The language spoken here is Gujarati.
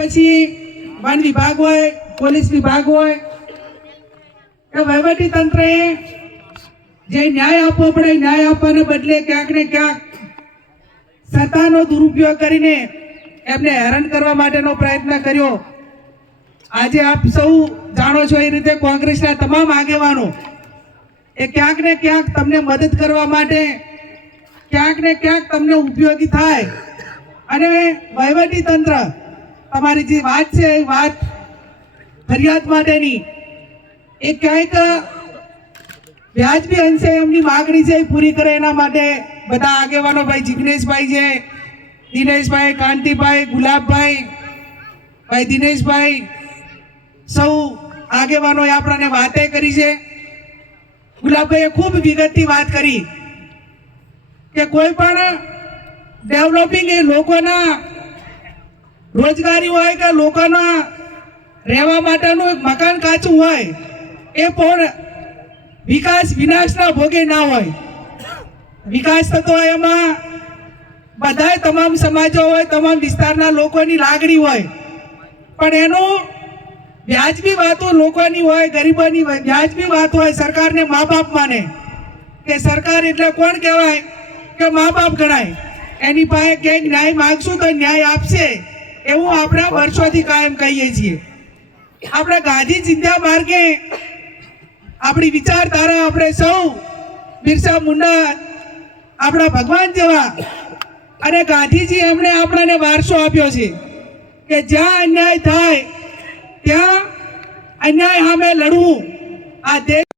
પછી વન વિભાગ હોય, પોલીસ વિભાગ હોય કે વહીવટી તંત્રએ જે ન્યાય આપવો પડે ન્યાય આપવાને બદલે ક્યાંક ને ક્યાંક સત્તાનો દુરુપયોગ કરીને એમને હેરાન કરવા માટેનો પ્રયત્ન કર્યો। આજે આપ સૌ જાણો છો એ રીતે કોંગ્રેસના તમામ આગેવાનો એ ક્યાંક ને ક્યાંક તમને મદદ કરવા માટે, ક્યાંક ને ક્યાંક તમને ઉપયોગી થાય અને વહીવટી તંત્ર તમારી જે વાત છે એ વાત ફરિયાદ માટેની એ ક્યાંક વ્યાજબી અંશે એમની માગણી છે એ પૂરી કરે એના માટે બધા આગેવાનો ભાઈ જિગ્નેશભાઈ છે, દિનેશભાઈ, કાંતિભાઈ, ગુલાબભાઈ, ભાઈ દિનેશભાઈ, સૌ આગેવાનોએ આપણને વાતે કરી છે। ગુલાબભાઈએ ખૂબ વિગતથી વાત કરી કે કોઈ પણ ડેવલપિંગ એ લોકોના રોજગારી હોય કે લોકોના રહેવા માટેનું એક મકાન કાચું હોય એ પણ વિકાસ વિનાશના ભોગે ના હોય। વિકાસ થતો હોય એમાં બધાય તમામ સમાજો હોય, તમામ વિસ્તારના લોકોની લાગણી હોય, પણ એનું વ્યાજબી વાતો લોકોની હોય, ગરીબોની વ્યાજબી વાત હોય। સરકારને મા બાપ માને કે સરકાર એટલે કોણ કહેવાય કે મા બાપ ગણાય। એની પાસે ક્યાંક ન્યાય માગશું તો ન્યાય આપશે એવું આપણે વર્ષોથી કાયમ કહીએ છીએ। આપણે ગાંધી ચિંધ્યા માર્ગે આપણી વિચારધારા આપણે સૌ બિરસા મુંડા આપણા ભગવાન જેવા અને ગાંધીજી એમણે આપણને વારસો આપ્યો છે કે જ્યાં અન્યાય થાય ત્યાં અન્યાય સામે લડવું। આ દેશ